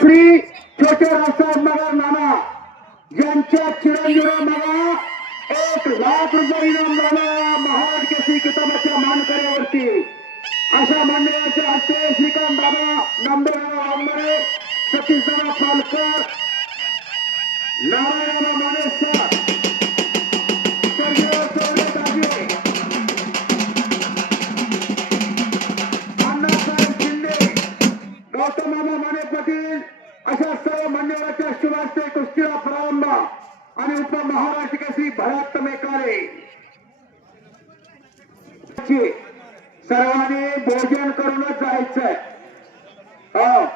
केसरी छोटे रावसाहेब नगर नाना यांच्या चिरंजीव मला एक लाख रुपये इनाम झाला महाराज केसरी किताबाच्या मानकऱ्यावरती. अशा मंडळाच्या हस्ते श्रीकांत दादा नामदेवराव आंबरे सतीश दादा पालकर असतील अशा सर्व मान्यवरांच्या शुभास्ते कुस्तीला प्रारंभ आणि उपमहाराष्ट्र श्री भरत मेकारे. सर्वांनी भोजन करूनच जायचंय. हो.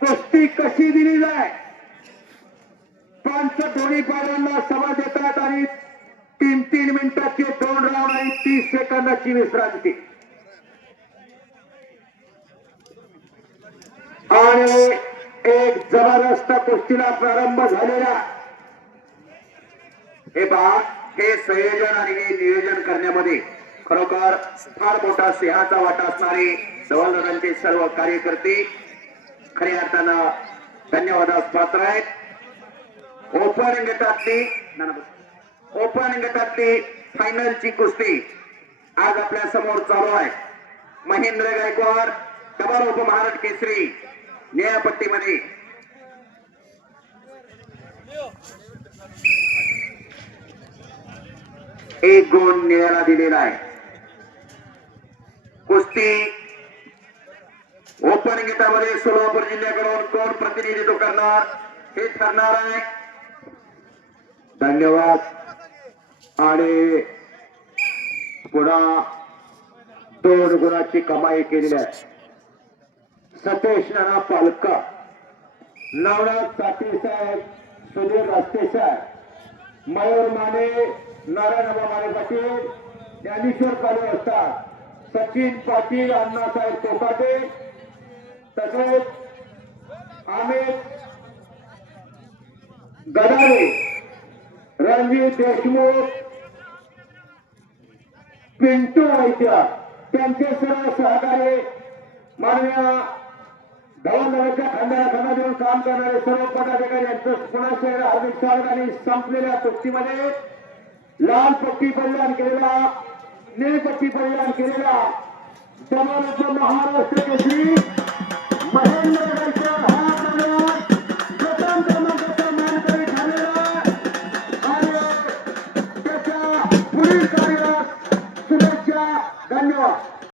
कुस्ती कशी दिली जाय? पंच दोन्ही पायांना सभा देतात आणि तीन तीन मिनिटाचे दोन राऊंड आणि तीस सेकंदाची विश्रांती. आणि एक जबरदस्त कुस्तीला प्रारंभ झालेला. हे पहा हे संयोजन आणि हे नियोजन करण्यामध्ये खरोखर फार मोठा सिंहाचा वाटा असणारे धवलदादांचे सर्व कार्यकर्ते खऱ्या अर्थानं धन्यवादास पात्र आहेत. ओपन गटातली ओपन गटातली फायनलची कुस्ती आज आपल्यासमोर चालू आहे. महेंद्र गायकवाड डबल उपमहाराष्ट्र केसरी. न्यायपट्टीमध्ये. एक गुण निळ्याला दिलेला आहे. कुस्ती ओपन गीतामध्ये सोलापूर जिल्ह्याकडून कोण प्रतिनिधित्व करणार हे ठरणार आहे. धन्यवाद. आणि पुन्हा दोन गुणाची कमाई केलेली आहे. सतेश नाना पालका नवनाथ साठे साहेब सुधीर रस्ते साहेब मयूर माने नारायण माने पाटील ज्ञानेश्वर पाले असतात. सचिन पाटील अण्णासाहेब कोकाटे तसेच अमित गदारे रणजित देशमुख पिंटू वैद्य. त्यांचे सर्व सहकार्य माननीय दवाखान्याच्या खांद्याला खांदा देऊन काम करणारे सर्व पदाधिकारी यांचं पुण्याचे हार्दिक स्वागत आणि संपलेल्या पक्षीमध्ये लाल पट्टी परिधान केलेला निळ पट्टी परिधान केलेला समारोह महाराष्ट्र केसरी महेंद्र हा धन्यवाद.